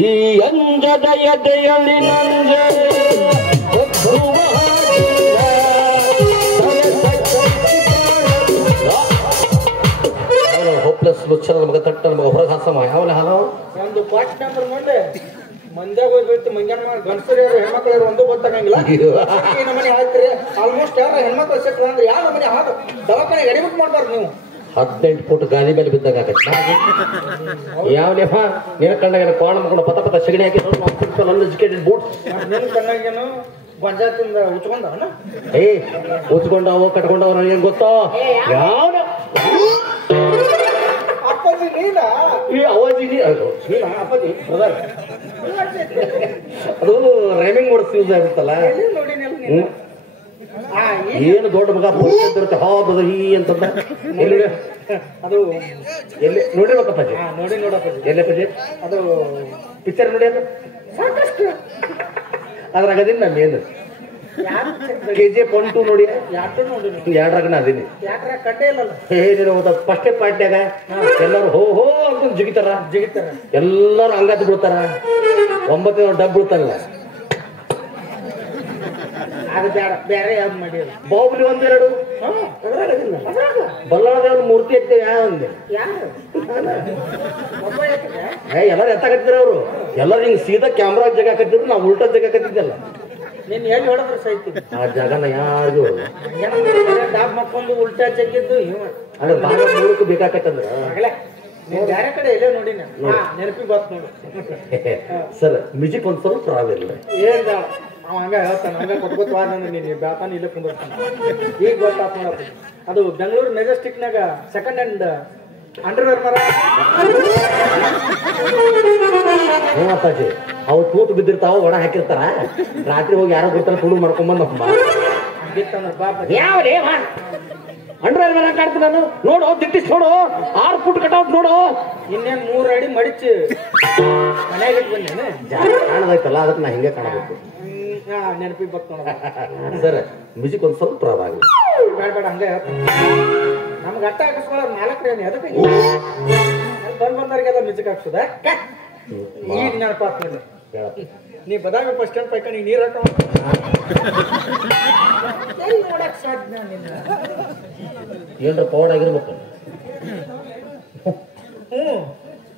ಈ ಅಂಜದ ಎದೆಯಲ್ಲಿ ನಂಜೆ ಹೋಪ್ಲೆಸ್ ಲುಚ್ಚನ ನಮಗೆ ತಟ್ಟ ನಮಗೆ ಹೊರಗೆ ಹಾಸಮ ಯಾವಲ್ಲ ಹಾಲು ಒಂದು ಪಾಟ್ ನಂಬರ್ ನೋಡಿ ಮಂದ್ಯಾಗ ಹೋಗ್ಬಿಟ್ಟು ಮಂಜಾನ ಗಂಡಸರು ಯಾರು ಹೆಣ್ಮಕ್ಳು ಯಾರು ಒಂದು ಗೊತ್ತಾಗಂಗಿಲ್ಲ ನಮ್ಮನೆ ಹಾಕ್ರಿ ಆಲ್ಮೋಸ್ಟ್ ಯಾರು ಹೆಣ್ಮಕ್ಳು ಸಿಕ್ಕ್ರ ಅಂದ್ರೆ ಯಾವ ನಮ್ಮನೆ ಹಾಕು ದವಾಖಾನೆಗೆ ಅಡಿಮಿಟ್ ಮಾಡ್ಬಾರ್ದು ನೀವು 18 ಫುಟ್ ಗಾದಿ ಮೇಲೆ ಬಿದ್ದಾಗ ಯಾವ ನಿನ್ನ ಕಣ್ಣಾಗ ಕೋಣ ಮಕ್ಕಳು ಪತ ಪತ ಸಗಣಿ ಹಾಕಿ ಅನ್ಎಜುಕೇಟೆಡ್ ಬೂಟ್ಸ್ ನಿನ್ನ ಕಣ್ಣಾಗೇನು ಪಂಚಾಯತಿಂದ ಉಚ್ಕೊಂಡವನ ಉಚ್ಕೊಂಡವು ಕಟ್ಕೊಂಡವ್ ನನಗೇನು ಗೊತ್ತೋ ಯಾವ ಅಪ್ಪಾಜಿ ನೀನಾ ಈ ಅವಾಜಿ ಅಪ್ಪಾಜಿ ಅದು ರೈಮಿಂಗ್ ವರ್ಡ್ಸ್ ಯೂಸ್ ಆಗುತ್ತಲ್ಲ ಏನು ದೊಡ್ಡ ಮಗ ಇರುತ್ತೆ ಹಾಬದು ಈ ಅಂತಂದ ಎಲ್ಲಿ ಅದು ಎಲ್ಲಿ ನೋಡಿರ್ಬೇಕಪ್ಪಾಜಿ ನೋಡಿ ನೋಡಪ್ಪಾಜಿ ಎಲ್ಲಪ್ಪಾಜಿ ಅದು ಪಿಕ್ಚರ್ ನೋಡಿ ಅದು ಸಾಕಷ್ಟು ಅದ್ರಾಗದೀನಿ ನಾನು ಏನು KGF 1 2 ನೋಡಿ ಯಾಕೆ ನೋಡಿ ಎರಡ್ರಾಗನ ಅದೀನಿ ಯಾಕ್ರ ಕಟ್ಟೆ ಇಲ್ಲಲ್ಲ ಏನಿರೋ ಫಸ್ಟೇ ಪಾರ್ಟ್ಯಾಗ ಎಲ್ಲರೂ ಹೋ ಹೋ ಅಂತ ಜಿಗಿತಾರ ಎಲ್ಲರೂ ಹಂಗಾತ್ ಬಿಡ್ತಾರ 9 ಡಬ್ ಬಿಡ್ತಾರಲ್ಲ ಅದು ಬೇಡ ಬೇರೆ ಯಾವ್ದು ಮಾಡಿ ಬಾಹುಬಲಿ ಒಂದೆರಡು ಬಲ್ಲಾಳದೇವ್ರ ಮೂರ್ತಿ ಹಾಕ್ತೇವೆ ಯಾವ ಒಂದೆ ಎಲ್ಲರೂ ಎತ್ತಾಕತ್ತಿದ್ರು ಅವರು ಎಲ್ಲರೂ ಹಿಂಗ್ ಸೀದಾ ಕ್ಯಾಮ್ರಾ ಜಾಗ ಹಾಕತ್ತಿದ್ರು ನಾವು ಉಲ್ಟಾ ಜಾಗ ಹಾಕತ್ತಿದ್ದಲ್ಲ ನೀನ್ ಎಲ್ಲಿ ಹೊಡೆದ್ರು ಸೈತಿ ಆ ಜಾಗನ ಯಾರಿಗೂ ಡಾಬ್ ಮಾಡ್ಕೊಂಡು ಉಲ್ಟಾ ಜಗ್ಗಿದ್ದು ಅಂದ್ರೆ ಭಾಗ ಮೂರಕ್ಕೂ ಬೇಕಾಕತ್ತಂದ್ರ ಬೇರೆ ಕಡೆ ಎಲ್ಲೇ ನೋಡಿ ನೆನಪಿ ಬತ್ ನೋಡು ಸರ್ ಮ್ಯೂಸಿಕ್ ಒಂದ್ ಸ್ವಲ್ಪ ರಾವಿಲ್ಲ ಏನ್ ಬೇಡ ಅವ ಹಂಗ ಹೇಳ್ತಾನೆ ಹಂಗ ಕೊಟ್ಕೋತ ನೀನು ಬ್ಯಾತಾನ ಇಲ್ಲೇ ಕುಂದಿರ್ತಾನೆ ಈಗ ಗೊತ್ತಾತ್ ನೋಡಪ್ಪ ಅದು ಬೆಂಗಳೂರು ಮೆಜೆಸ್ಟಿಕ್ನಾಗ ಸೆಕೆಂಡ್ ಹ್ಯಾಂಡ್ ಅಂಡರ್ವೇರ್ ಮರ ಅಪ್ಪಾಜಿ ಅವು ತೂತು ಬಿದ್ದಿರ್ತಾವ ಒಣ ಹಾಕಿರ್ತಾರ ರಾತ್ರಿ ಹೋಗಿ ಯಾರೋ ಗೊತ್ತಾರ ತುಳು ಮಾಡ್ಕೊಂಬಂದ್ ಹಂಗಿತ್ತಂದ್ರ ಪಾಪ ಯಾವ ಅಂಡರ್ವೇರ್ ಮರ ಕಾಡ್ತೀನಿ ನಾನು ನೋಡು ದಿಟ್ಟಿಸ್ ನೋಡು 6 ಫುಟ್ ಕಟ್ಔಟ್ ನೋಡು ಇನ್ನೇನ್ 3 ಅಡಿ ಮಡಿಚಿ ಮನ್ಯಾಗ ಇಟ್ಟು ಬಂದೇನೆ ಕಾಣದೈತಲ್ಲ ಅದಕ್ಕೆ ನಾ ಹಿಂಗೆ ಕಾಣಬೇಕು ನೆನಪಿ ಬತ್ ನೋಡ ಸರ್ ಮ್ಯೂಸಿಕ್ ಒಂದ್ ಸ್ವಲ್ಪ ರಾವ್ ಆಗಲಿ ಬೇಡ ಬೇಡ ಹಂಗೆ ನಮ್ಗೆ ಅಟ್ಟ ಹಾಕಿಸ್ಕೊಳ್ಳೋರು ನಾಲ್ಕರೇನು ಅದಕ್ಕೆ ಬಂದವ್ರಿಗೆಲ್ಲ ಮ್ಯೂಸಿಕ್ ಹಾಕ್ಸೋದ ಈಗ ನೆನಪಾತ್ ನೀ ಬದಾಮಿ ಫಸ್ಟ್ ಸ್ಟ್ಯಾಂಡ್ ಪೈಕ ನೀ ನೀರ್ ಹಾಕ ನೋಡಕ್ ಸಾಧ್ಯ ಏನ್ರ ಪವರ್ ಆಗಿರ್ಬೇಕು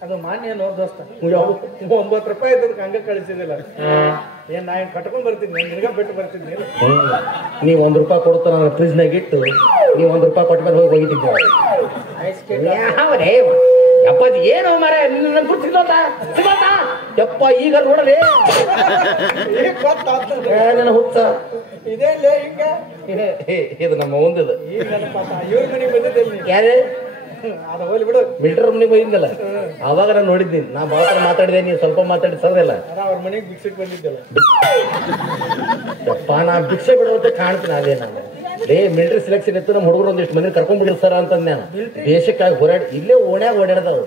ಅದು ಮಾನ್ಯ ನೋಡ್ ದೋಸ್ತ 9 ರೂಪಾಯಿ ಇದ್ದದಕ್ಕೆ ಹಂಗ ಕಳಿಸಿದಿಲ್ಲ ಏನ್ ನಾ ಕಟ್ಕೊಂಡ್ ಬರ್ತೀನಿ ನಿನಗ ಬಿಟ್ಟು ಬರ್ತೀನಿ ನೀವ್ ₹1 ಕೊಡ್ತಾರ ನಾನು ಫ್ರಿಜ್ನಾಗ ಇಟ್ಟು ನೀವ್ ₹1 ಕೊಟ್ಟ ಮೇಲೆ ಹೋಗಿ ಹೋಗಿದ್ದೆ ಅಪ್ಪಾಜಿ ಏನು ಮರ ನನ್ ಗುರ್ತಿದ್ದೋತ ಯಪ್ಪ ಈಗ ನೋಡಲಿ ನನ್ನ ಹುಚ್ಚ ಇದೇ ಹಿಂಗ ಇದು ನಮ್ಮ ಒಂದಿದು ಈಗ ನೆನಪಾತ ಇವ್ರ ಮನೆಗೆ ಬಂದಿದ್ದಲ್ಲಿ ಯಾರೇ ಅದು ಹೋಗ್ಲಿ ಬಿಡು ಮಿಲ್ಟರ್ ಮನೆಗೆ ಹೋಗಿದ್ದಲ್ಲ ಅವಾಗ ನಾನು ನೋಡಿದ್ದೀನಿ ನಾ ಭಾಳ ಮಾತಾಡಿದೆ ನೀವು ಸ್ವಲ್ಪ ಮಾತಾಡಿ ಸರದಿಲ್ಲ ಅವ್ರ ಮನೆಗೆ ಭಿಕ್ಷೆಗೆ ಬಂದಿದ್ದಲ್ಲ ಯಪ್ಪ ನಾ ಭಿಕ್ಷೆ ಬಿಡೋತ್ತೆ ಕಾಣ್ತೀನಿ ಅದೇ ನಾನು ಮಿಲಿಟರಿ ಸೆಲೆಕ್ಷನ್ ಇತ್ತು ನಮ್ಮ ಹುಡುಗರು ಒಂದಿಷ್ಟು ಮಂದಿ ಕರ್ಕೊಂಡ್ಬಿಡ್ರಿ ಸರ್ ಅಂತಂದ್ ನಾನು ದೇಶಕ್ಕಾಗಿ ಹೊರಾಡಿ ಇಲ್ಲೇ ಓಣ್ಯಾಗ ಓಡಾಡ್ದವ್ರು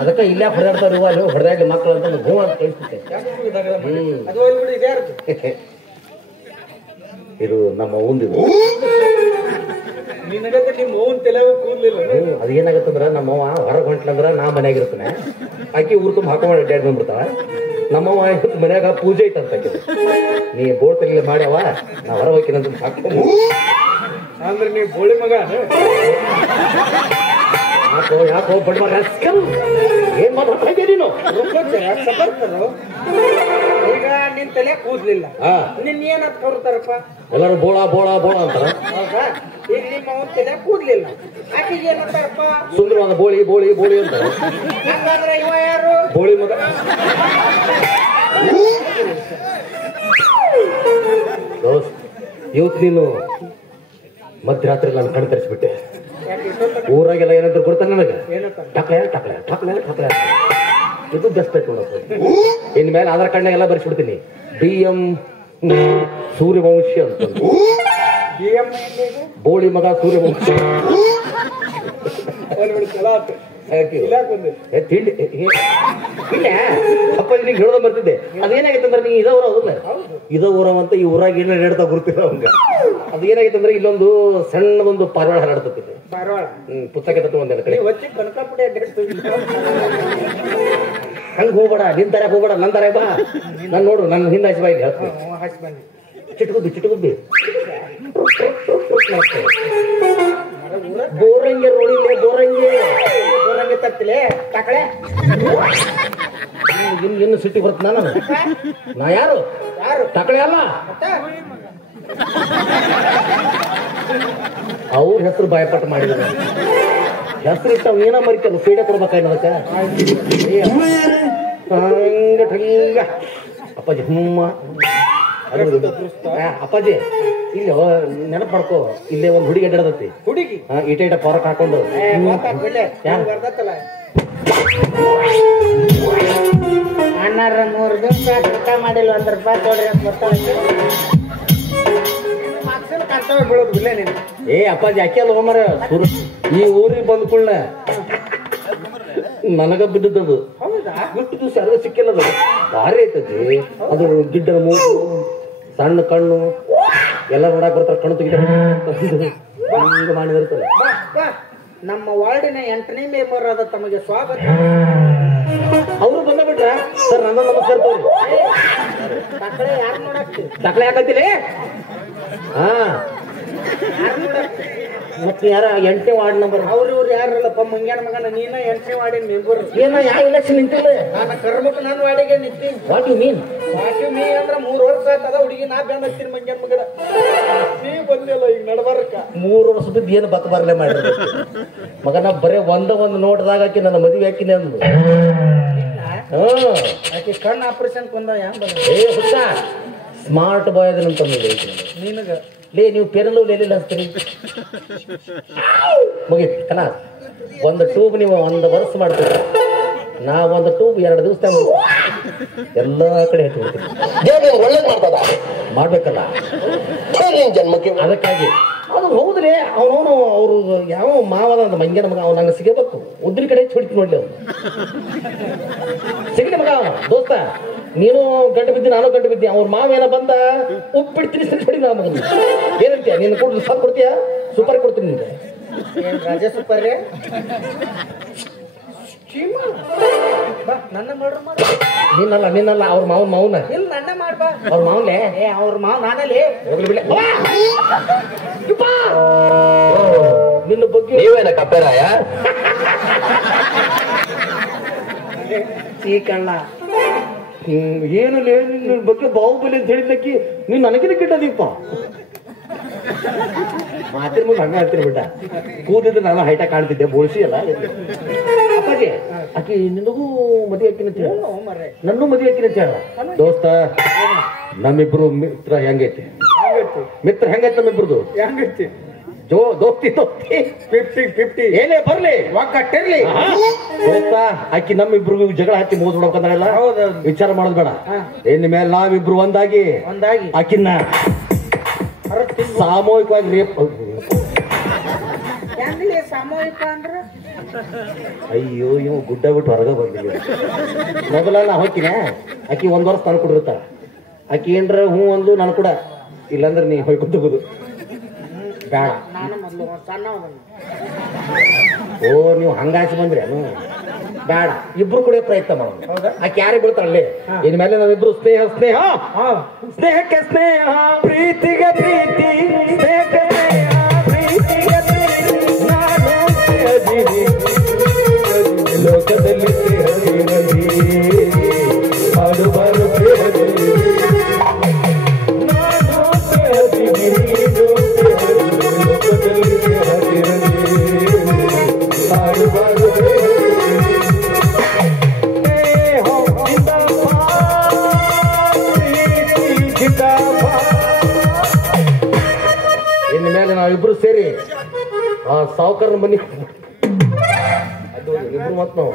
ಅದಕ್ಕೆ ಇಲ್ಲೇ ಹೊಡೆದಾಡ್ತಾರ ಅಲ್ಲಿ ಹೊಡೆದಾಡ್ಲಿ ಮಕ್ಕಳು ಅಂತ ಗೋ ಅಂತ ಕಳಿಸ್ಬಿಟ್ಟೆ ಇದು ನಮ್ಮ ಒಂದಿದು ಅದೇನಾಗತ್ತಂದ್ರ ನಮ್ಮವ್ವ ಹೊರಗೆ ಹೊಂಟ್ಲಂದ್ರ ನಾ ಮನ್ಯಾಗಿರ್ತಾನೆ ಆಕಿ ಊರ್ ತುಂಬ ಹಾಕೊಂಡ್ ಅಡ್ಡಾಡ್ ಬಂದ್ಬಿಡ್ತಾವ ನಮ್ಮವ್ವ ಇವತ್ತು ಮನ್ಯಾಗ ಪೂಜೆ ಐತಂತ ನೀ ಬೋಳ್ತಲ್ಲಿ ಮಾಡ್ಯಾವ ನಾ ಹೊರ ಹೋಗ್ತೀನಂತ ಹಾಕೊಂಡು ಅಂದ್ರೆ ನೀವು ಬೋಳಿ ಮಗ ಯಾಕೋ ಬಡ ಏನ್ ಮಾತಾಡ್ತಾ ಇದ್ದೀಯ ನೀನು ಈಗ ನಿನ್ ತಲೆ ಕೂದ್ಲಿಲ್ಲ ನಿನ್ ಏನಂತ ಕರ್ತಾರಪ್ಪ ಎಲ್ಲರೂ ಬೋಳ ಬೋಳ ಬೋಳ ಅಂತಾರ ಹೌದಾ ಈಗ ನಿಮ್ಮ ಅವನ್ ತಲೆ ಕೂದ್ಲಿಲ್ಲ ಆಕೆಗೆ ಏನಂತಾರಪ್ಪ ಸುಂದರವಾದ ಬೋಳಿ ಬೋಳಿ ಬೋಳಿ ಅಂತಾರ ಹಂಗಂದ್ರೆ ಇವ ಯಾರು ಬೋಳಿ ಮಗ ಇವತ್ತು ನೀನು ಮಧ್ಯರಾತ್ರಿ ನಾನು ಕಣ್ ತರಿಸ್ಬಿಟ್ಟೆ ಊರಾಗೆಲ್ಲ ಏನಂತ ಕೊಡ್ತಾನೆ ನನಗೆ ಟಕ್ಲೆ ಟಕ್ಲೆ ಟಕ್ಲೆ ಟಕ್ಲೆ ಇದು ಬೆಸ್ಟ್ ಆಯ್ತು ನೋಡಪ್ಪ ಇನ್ ಮೇಲೆ ಆಧಾರ್ ಕಾರ್ಡ್ನಾಗೆಲ್ಲ ಬರ್ಸ್ಬಿಡ್ತೀನಿ BM ಸೂರ್ಯವಂಶಿ ಅಂತ ಬೋಳಿ ಮಗ ಸೂರ್ಯವಂಶಿ ತಿಂಡಿ ಇಲ್ಲ ಅಪ್ಪಾಜಿ ನಿಂಗೆ ಹೇಳ್ದ ಬರ್ತಿದ್ದೆ ಅದೇನಾಗೈತೆ ಅಂದ್ರೆ ನೀ ಇದ ಊರ ಹೌದಲ್ಲ ಇದ ಊರವಂತ ಈ ಊರಾಗ ಏನ ಹೇಳ್ತಾ ಗುರುತಿಲ್ಲ ಅವಂಗ ಅದೇನಾಗೈತೆ ಅಂದ್ರೆ ಇಲ್ಲೊಂದು ಸಣ್ಣದೊಂದು ಪಾರಿವಾಳ ಹರಡ್ತೈತಿ ಪುಸ್ತಕ ತಗೊಂಡೆ ಕಡೆ ಹಂಗ ಹೋಗ್ಬೇಡ, ನಿನ್ ತರ ಹೋಗ್ಬೇಡ, ನನ್ ತರ ಬಾ. ನಾನು ನೋಡು, ನನ್ನ ಹಿಂದೆ ಹಚ್ಚಿ ಬಾ ಇಲ್ಲಿ ಹೇಳ್ತೀನಿ. ಹಚ್ಚಿ ಬನ್ನಿ. ಚಿಟಗುಬ್ಬಿ ಬೋರಂಗೆ ರೋಡಿಲ್ಲ, ಬೋರಂಗೆ ತತ್ತಿಲೆ ತಕಳೆ ಇನ್ನು ಸಿಟಿ ಬರ್ತ ನಾ ಯಾರು ತಕಳೆ ಅಲ್ಲ, ಅವ್ರ ಹೆಸರು ಭಯಪಟ್ಟು ಮಾಡಿದ ಹೆಸರು ಇಟ್ಟಾವ ಏನ ಮರಿತಾವ ಪೀಡೆ ಕೊಡ್ಬೇಕಾಯ್ನದಕ್ಕ. ಹಂಗ ಅಪ್ಪಾಜಿ ಹುಮ್ಮ ಅಪ್ಪಾಜಿ ಇಲ್ಲಿ ನೆನಪು ಮಾಡ್ಕೋ, ಇಲ್ಲೇ ಒಂದು ಹುಡುಗಿ ಅಡ್ಡಾಡದತ್ತಿ, ಹುಡುಗಿ ಇಟ ಪಾರಕ್ ಹಾಕೊಂಡು ಅಣ್ಣಾರ 3 ದಿವಸ ಊಟ ಮಾಡಿಲ್ಲ, 1 ರೂಪಾಯಿ ಕೊಡ್ರಿ ಅಂತ ಬರ್ತಾಳೆ. ಕರ್ತವ್ಯ ಬೀಳೋದಿಲ್ಲ ನೀನು. ಅಪ್ಪಾಜಿ ಅಕ್ಕಿ ಅಲ್ಲ ಹೋಮರ, ಈ ಊರಿಗೆ ಬಂದ ಕೂಡಲ ನನಗ ಬಿದ್ದದ್ದು ಬಿಟ್ಟು ದಿವಸ ಅರ್ಧ ಸಿಕ್ಕಿಲ್ಲದು ಭಾರಿ ಐತತಿ. ಅದು ಗಿಡ್ಡದ ಮೂಗು, ಸಣ್ಣ ಕಣ್ಣು ಎಲ್ಲ ನೋಡಕ್ ಬರ್ತಾರ, ಕಣ್ಣು ತೆಗಿದ ಹಿಂಗ ಮಾಡಿ ಬರ್ತದೆ. ನಮ್ಮ ವಾರ್ಡಿನ 8ನೇ ಮೆಂಬರ್ ಆದ ತಮಗೆ ಸ್ವಾಗತ. ಅವರು ಬಂದ ಬಿಟ್ರ ಸರ್, ನನ್ನ ನಮಸ್ಕಾರ ತೋರಿ. ತಕಳೆ ಯಾರು ನೋಡಕ್ತಿ? ತಕಳೆ ಯಾಕಂತೀರಿ? ಹಾ ಮತ್ತೆ ಯಾರ 8ನೇ ವಾರ್ಡ್ ನಂಬರ್ ಅವ್ರು ಯಾರಲ್ಲಪ್ಪ, ಮಂಗ್ಯಾನ ಮಗನ ನೀನ 8ನೇ ವಾರ್ಡಿನ ಮೆಂಬರ್. ಏನ ಯಾವ ಇಲೆಕ್ಷನ್ ನಿಂತಿಲ್ಲ? ನಾನು ಕರ್ಮಕ್ ನನ್ನ ವಾರ್ಡಿಗೆ ನಿಂತೀನಿ. What you mean? ಮೀ ಅಂದ್ರ 3 ವರ್ಷ ಆಯ್ತದ ಹುಡುಗಿ, ನಾ ಬ್ಯಾಂಡ್ ಹಚ್ತೀನಿ ಮಂಗ್ಯಾನ ಮಗನ. ನೀ ಬಂದಿಲ್ಲ ಈಗ ನಡಬಾರಕ್ಕ. 3 ವರ್ಷ ಬಿದ್ದು ಏನು ಬತ್ತ ಬರಲೇ ಮಾಡಿ ಮಗನ ಬರೇ ಒಂದು ನೋಡ್ದಾಗ ಆಕಿ ನನ್ನ ಮದುವೆ ಹಾಕಿನಿ ಅಂದು. ಆಕೆ ಕಣ್ಣು ಆಪರೇಷನ್ ಕೊಂದ ಹೆಂಗ್ ಬಂದ? ಹುಚ್ಚ ಸ್ಮಾರ್ಟ್ ಬಾಯ್ ಅದನ್ನಂತ ನಿನಗ ಲೇ ನೀವು ಪೇರಲ್ಲೂ ಲೇಲಿಲ್ಲ ಅಂತೀರಿ ಮುಗೀತು ಕಣ. ಒಂದು ಟ್ಯೂಬ್ ನೀವು 1 ವರ್ಷ ಮಾಡ್ತೀರಿ, ನಾ ಒಂದು ಟ್ಯೂಬ್ 2 ದಿವಸ ಎಲ್ಲ ಕಡೆ ಹಚ್ಚಿಬಿಡ್ತೀನಿ. ಒಳ್ಳೇದು ಮಾಡ್ತದ ಮಾಡ್ಬೇಕಲ್ಲ ಜನ್ಮಕ್ಕೆ. ಅದಕ್ಕಾಗಿ ಅದು ಹೌದ್ರಿ. ಅವನವನು ಅವರು ಯಾವ ಮಾವದ ಅಂತ ಮಂಗ್ಯನ ಮಗ, ಅವ್ನು ನಂಗೆ ಸಿಗಬೇಕು. ಉದ್ರಿ ಕಡೆ ಹೊಡಿತೀನಿ ನೋಡ್ಲಿ, ಅವ್ನು ಸಿಗಲಿ ಮಗ. ದೋಸ್ತ ನೀನು ಗಂಟು ಬಿದ್ದಿ, ನಾನು ಗಂಟು ಬಿದ್ದಿ. ಅವ್ರ ಮಾವೇನ ಬಂದ ಉಪ್ಪಿಡ್ತೀನಿ ಸರಿ ಹೊಡಿ ನಾ ಮಗ. ಏನಂತೀಯ ನೀನು ಕೊಡ್ಲಿ? ಸಾಕು ಕೊಡ್ತೀಯಾ? ಸೂಪರ್ ಕೊಡ್ತೀನಿ ನಿನ್ಗೆ. ರಾಜಾ ಸೂಪರ್ ರೇ ನನ್ನ ಮಾಡ್ರ ಮಾಡ. ನಿನ್ನಲ್ಲ ಅವ್ರ ಮಾವನ ಇಲ್ಲ ನನ್ನ ಮಾಡ್ಬಾ. ಅವ್ರ ಮಾವನ್ಲೆ ಅವ್ರ ಮಾವ್ ನಾನಲ್ಲಿ ಹೋಗ್ಲಿ ಬಿಡ್ಲೆ. ನಿನ್ನ ಬಗ್ಗೆ ನೀವೇನ ಕಪ್ಪೆರಾಯ? ಈ ಕಳ್ಳ ಏನು ನಿನ್ನ ಬಗ್ಗೆ ಬಾಹುಬಲಿ ಅಂತ ಹೇಳಿದ್ದಕ್ಕೆ ನೀನ್ ನನಗಿನ ಕೆಟ್ಟದೀಪ. ಮಾತಿನ ಮುಂದೆ ಹಂಗ ಹೇಳ್ತೀನಿ ಬಿಟ್ಟ. ಕೂದಿದ್ರೆ ನಾನು ಹೈಟ ಕಾಣ್ತಿದ್ದೆ, ಬೋಳ್ಸಿ ಅಲ್ಲ ಅಪ್ಪಾಜಿ. ಆಕಿ ನಿನಗೂ ಮದುವೆ ಹಾಕಿನ ಅಂತ ಹೇಳ, ನನ್ನೂ ಮದುವೆ ಹಾಕಿನ ಅಂತ ಹೇಳ. ದೋಸ್ತ ನಮ್ಮಿಬ್ರು ಮಿತ್ರ ಹೆಂಗೈತಿ? ಮಿತ್ರ ಹೆಂಗೈತಿ ನಮ್ಮಿಬ್ರದು? ಹೆಂಗೈತಿ? ದೋಸ್ತಿ 50-50 ಏನೇ ಬರ್ಲಿ ಒಕ್ಕಟ್ಟಿರ್ಲಿ. ದೋಸ್ತ ಆಕಿ ನಮ್ಮಿಬ್ರಿಗೂ ಜಗಳ ಹಚ್ಚಿ ಮುಗಿದ್ ಬಿಡ್ಬೇಕಂದ್ರಲ್ಲ, ವಿಚಾರ ಮಾಡೋದು ಬೇಡ. ಇನ್ ಮೇಲೆ ನಾವಿಬ್ರು ಒಂದಾಗಿ ಆಕಿನ್ನ ಸಾಮೂಹಿಕವಾಗಿ ರೇಪ್. ಸಾಮೂಹಿಕ ಅಂದ್ರ ಅಯ್ಯೋ ಇವ್ ಗುಡ್ಡ ಬಿಟ್ಟು ಹೊರಗ ಬಂದಿಲ್ಲ. ಮೊದಲ ನಾ ಹೋಗ್ತೀನಿ, ಆಕಿ 1 ವರ್ಷ ನಾನು ಕೊಡಿರ್ತಾಳ. ಆಕಿ ಏನ್ರ ಹ್ಞೂ ಅಂದ್ಲು ನಾನು ಕೂಡ, ಇಲ್ಲಾಂದ್ರೆ ನೀ ಹೊಯ್ಕೊತಬಹುದು ಬೇಡ. ನಾನು ಮೊದಲು ಸಣ್ಣ. ಓ ನೀವು ಹಂಗಾಸಿ ಬಂದ್ರಿ ಅನು ಬೇಡ. ಇಬ್ರು ಕೂಡ ಪ್ರಯತ್ನ ಮಾಡೋಣ. ಆಕೆ ಯಾರಿಗೆ ಬೀಳ್ತಾಳೆ? ಇನ್ಮೇಲೆ ನಾವಿಬ್ರು ಸ್ನೇಹ ಸ್ನೇಹ ಸ್ನೇಹಕ್ಕೆ ಸ್ನೇಹ, ಪ್ರೀತಿಗೆ ಪ್ರೀತಿ, ಸ್ನೇಹಕ್ಕೆ ಸ್ನೇಹ, ಪ್ರೀತಿಗೆ ಪ್ರೀತಿ. ನಾನು ಲೋಕದಲ್ಲಿ ಹಾಡುಬಾರು ಇನ್ನು ಮೇಲೆ ನಾವಿಬ್ರು ಸೇರಿ ಆ ಸಾವುಕಾರನ ಮನೆ ಇಬ್ರು ಮತ್ ನಾವು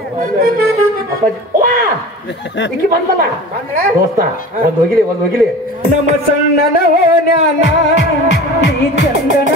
ಅಪ್ಪಾಜಿ ಇಕ್ಕಿ ಬಂತಲ್ಲ ದೋಸ್ತ ಒಂದ್ ಹೋಗಿಲಿ ನಮ್ಮ ಸಣ್ಣನ ಓನ್ಯಾನ ಈ ಚಂದನ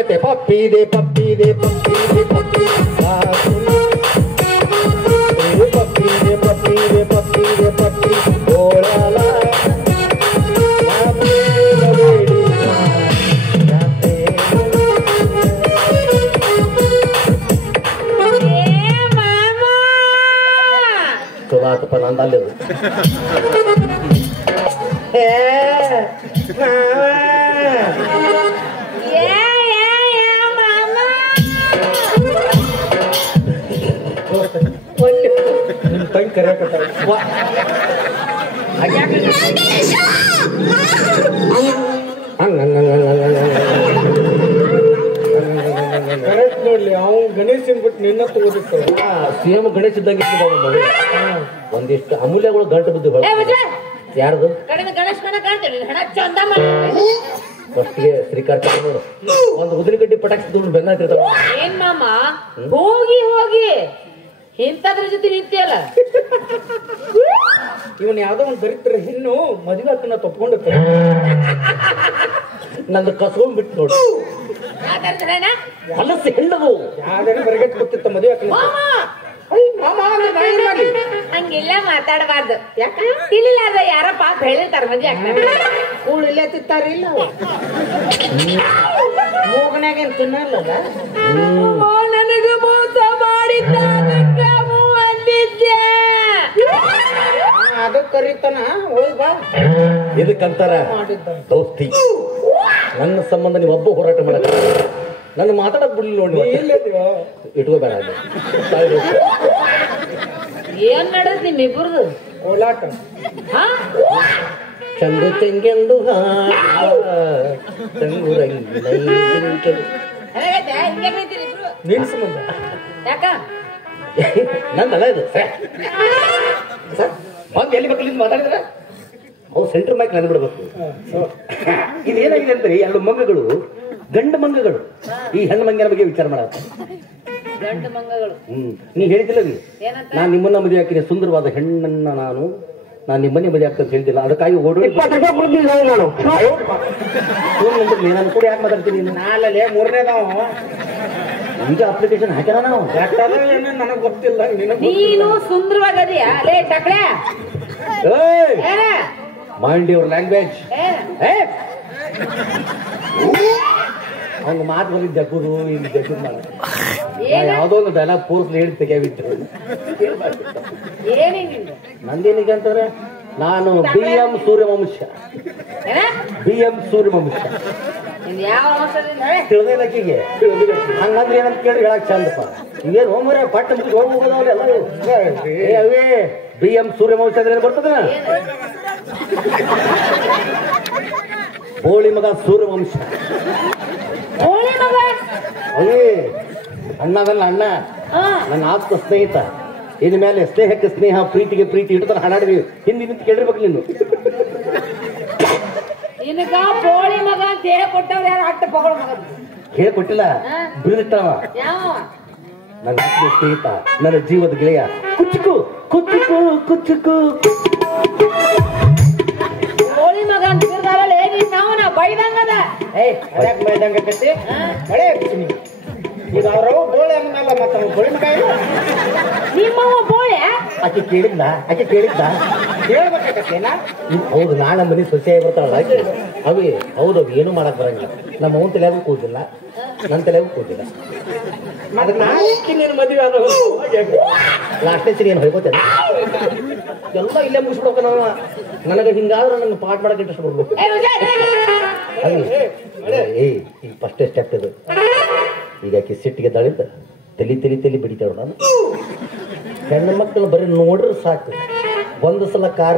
ಹೆಂಗತ್ತೆ ಪಪ್ಪಿ ಇದೆ ಪಪ್ಪಿ ಇದೆ ಪಪ್ಪಿ ಇದೆ ಪಪ್ಪಿ ಪಪ್ಪಿ ಇದೆ ಪಪ್ಪಿ ಇದೆ ಪಪ್ಪಿ ಇದೆ ಪಪ್ಪಿ ಓಡಾಲ ಚೊಲಾತಪ್ಪ ನಂದಲ್ಲದು ನಿಮ್ ತಂಗ್ ಕರೆಯಕತ್ತ ಕರೆಕ್ಟ್ ನೋಡ್ಲಿ ಅವ್ನು ಗಣೇಶನ್ ಬಿಟ್ಟು ನಿನ್ನ ತಗೋದಿತ್ತು ಸಿಎಂ ಗಣೇಶ್ ಇದ್ದಂಗೆ ಒಂದಿಷ್ಟು ಅಮೂಲ್ಯಗಳು ಗಂಟು ಬಿದ್ದು ಯಾರ್ದು ಫಸ್ಟ್ಗೆ ಶ್ರೀಕಾಂತ್ ನೋಡು ಒಂದು ಉದಿನಗಡ್ಡಿ ಪಟಾಕಿ ದುಡ್ಡು ಬೆನ್ನಾತಿರ್ತಾವ ಏನ್ ಮಾಮ ಹೋಗಿ ಹೋಗಿ ಇಂಥದ್ರ ಜೊತೆ ನಿಂತಿಯಲ್ಲ ಇವನ್ ಯಾವ್ದೋ ಒಂದ್ ದರಿದ್ರ ಹೆಣ್ಣು ಮದುವೆ ಹಾಕನ್ನ ತಪ್ಕೊಂಡಿರ್ತಾರೆ ನಂದು ಕಸ್ಕೊಂಡ್ ಬಿಟ್ಟು ನೋಡು ಮನಸ್ಸು ಹೆಣ್ಣದು ಯಾವ್ದಾರು ಬರಗಟ್ಟು ಗೊತ್ತಿತ್ತ ಮದುವೆ ಹಾಕನ್ನ ಹಂಗಿಲ್ಲ ಮಾತಾಡಬಾರ್ದು ಯಾಕ ಇಲ್ಲ ಅದ ಯಾರ ಪಾಪ ಹೇಳಿರ್ತಾರ ಮದ್ವೆ ಆಗ್ತಾರೆ ಕೂಳು ಇಲ್ಲೇ ತಿಂತಾರ ಇಲ್ಲ ಮೂಗನಾಗೇನ್ ತಿನ್ನಲ್ಲ ನನಗೆ ಮೋಸ ಮಾಡಿದ್ದ ಅದು ಕರೀತಾನ ಹೋಯ್ ಬಾ ಇದಕ್ಕಂತಾರ ದೋಸ್ತಿ ನನ್ನ ಸಂಬಂಧ ನೀವು ಒಬ್ಬ ಹೋರಾಟ ಮಾಡಕ ನನ್ನ ಮಾತಾಡಕ್ ಬಿಡ್ಲಿಲ್ಲ ನೋಡಿ ಇಟ್ಕೋಬೇಡ ಏನ್ ನಡೆದ್ ನಿಮ್ಮಿಬ್ಬರದು ಕೋಲಾಟ ಚಂದು ಚೆಂಗೆಂದು ನಿನ್ ಸಂಬಂಧ ಯಾಕ ನಂದಲ್ಲ ಇದು ಬಂದು ಎಲ್ಲಿ ಬೇಕಲ್ಲಿ ಮಾತಾಡಿದ್ರೆ ಅವು ಸೆಂಟ್ರ್ ಮೈಕ್ ನಂದು ಬಿಡ್ಬೇಕು ಇದೇನಾಗಿದೆ ಅಂದ್ರೆ ಎರಡು ಮಂಗಗಳು ಗಂಡು ಮಂಗಗಳು ಈ ಹೆಣ್ಣು ಮಂಗನ ಬಗ್ಗೆ ವಿಚಾರ ಮಾಡತ್ತ ಗಂಡು ಮಂಗಗಳು ನೀ ಹೇಳಿದಿಲ್ಲ ನೀ ಏನಂತ ನಾನು ನಿಮ್ಮನ್ನ ಮದುವೆ ಹಾಕಿನ ಸುಂದರವಾದ ಹೆಣ್ಣನ್ನ ನಾನು ನಿಮ್ಮನ್ನೇ ಮದುವೆ ಆಗ್ತಂತ ಹೇಳ್ತಿಲ್ಲ ಅದಕ್ಕಾಗಿ ಓಡೋಡಿ ನಾನು ಕೂಡ ಯಾಕೆ ಮಾತಾಡ್ತೀನಿ ನಾಲೇ ಮೂರನೇದಾವ ಈಗ ಅಪ್ಲಿಕೇಶನ್ ಹಾಕ್ಯಾರ ನಾವು ನನಗ್ ಗೊತ್ತಿಲ್ಲ ನೀನು ಸುಂದರವಾಗದಿಯ ಲೇ ಟಕ್ಳೆ ಮೈಂಡ್ ಯುವರ್ ಲ್ಯಾಂಗ್ವೇಜ್ ಅವ್ನ ಮಾತು ಬಂದಿದ್ದ ಜಗ್ಗುದು ಇಲ್ಲಿ ಜಗ್ಗುದು ಮಾಡ ಯಾವ್ದೋ ಒಂದು ಡೈಲಾಗ್ ಪೂರ್ತಿ ಹೇಳಿ ತೆಗೆಯಾವಿತ್ತು ನಂದೇನಿಗೆ ಅಂತಾರೆ ನಾನು BM ಸೂರ್ಯವಂಶ ಯಾವ ತಿಳಿದೇನಕ್ಕಿಗೆ ಹಂಗಂದ್ರೆ ಏನಂತ ಕೇಳಿ ಹೇಳಕ್ ಚಂದಪ್ಪ ಇವೇನು ಹೋಗ್ರೆ ಪಟ್ಟ ಮುಗಿದು ಹೋಗ್ಬೋದವ್ರು ಎಲ್ಲರೂ ಅವೇ BM ಸೂರ್ಯವಂಶ ಅಂದ್ರೆ ಏನು ಬರ್ತದ ಹೋಳಿ ಮಗ ಸೂರ್ಯವಂಶ ಅವೇ ಅಣ್ಣದಲ್ಲ ಅಣ್ಣ ನನ್ನ ಆಪ್ತ ಸ್ನೇಹಿತ ಇನ್ ಮೇಲೆ ಸ್ನೇಹಕ್ಕೆ ಸ್ನೇಹ ಪ್ರೀತಿಗೆ ಪ್ರೀತಿ ಇಡ್ತಾನೆ ಹಾಡಾಡಿದೀವಿ ಹಿಂದಿ ನಿಂತು ಕೇಳಿರ್ಬೇಕು ನೀನು ನಿನಗ ಬೋಳಿ ಮಗ ಅಂತ ಹೇಳ್ಕೊಟ್ಟವ್ರು ಯಾರು ಅಟ್ಟ ಪಗಳ ಮಗ ಹೇಳ್ಕೊಟ್ಟಿಲ್ಲ ಬಿರುದಿಟ್ಟವ ಯಾವ ನನ್ನ ಆತ್ಮ ಸ್ನೇಹಿತ ನನ್ನ ಜೀವದ ಗೆಳೆಯ ಕುಚ್ಚುಕು ಕುಚ್ಚುಕು ಕುಚ್ಚುಕು ಬೋಳಿ ಮಗ ಅಂತ ಬಿರ್ದಾವಲ್ಲ ಏನಿಲ್ಲ ನಾವು ಬೈದಂಗದ ಅದ್ಯಾಕ್ ಬೈದಂಗ ಕಟ್ಟಿ ಮಳೆ ಹಾಕ್ತೀನಿ ಈಗ ಅವ್ರವ ಬೋಳೆ ಅಂದ್ಮೇಲೆ ಮತ್ತ ಬೋಳಿ ಮಗ ಇಲ್ಲ ನಿಮ್ಮವ ಬೋಳೆ ಆಕೆ ಕೇಳಿದ್ದ ಹೇಳ್ಬೇಕಾಗತ್ತೇನಾ ಹೌದು ನಾಳೆ ಮನೆ ಸೊಸೆಯಾಗಿ ಬರ್ತಾಳಲ್ಲ ಆಕೆ ಅವೇ ಹೌದು ಅವು ಏನು ಮಾಡಕ್ ಬರಂಗಿಲ್ಲ ನಮ್ಮ ಅವನ ತಲೆಯಾಗೂ ಕೂದಿಲ್ಲ ನನ್ನ ತಲೆಯಾಗೂ ಕೂದಿಲ್ಲ ಅದಕ್ಕೆ ನಾಲ್ಕು ನೀನು ಮದುವೆ ಆದ ಲಾಸ್ಟ್ನೇ ಸರಿ ಏನು ಹೊಯ್ಕೋತೇನೆ ಎಲ್ಲ ಇಲ್ಲೇ ಮುಗಿಸ್ಬಿಡ್ಬೇಕು ನಾವು ನನಗೆ ಹಿಂಗಾದ್ರೆ ನನ್ನ ಪಾಠ ಮಾಡಕ್ಕೆ ಇಂಟ್ರೆಸ್ಟ್ ಬರ್ಬೇಕು ಏಯ್ ಈಗ ಫಸ್ಟೇ ಸ್ಟೆಪ್ ಇದು ಈಗ ಆಕೆ ಸಿಟ್ಟಿಗೆ ದಳಿತ ತಲಿ ಬಿಡಿತಾಳು ನಾನು ಹೆಣ್ಣು ಮಕ್ಕಳು ಬರೀ ನೋಡ್ರೆ ಸಾಕು ಒಂದು ಸಲ ಕಾರ್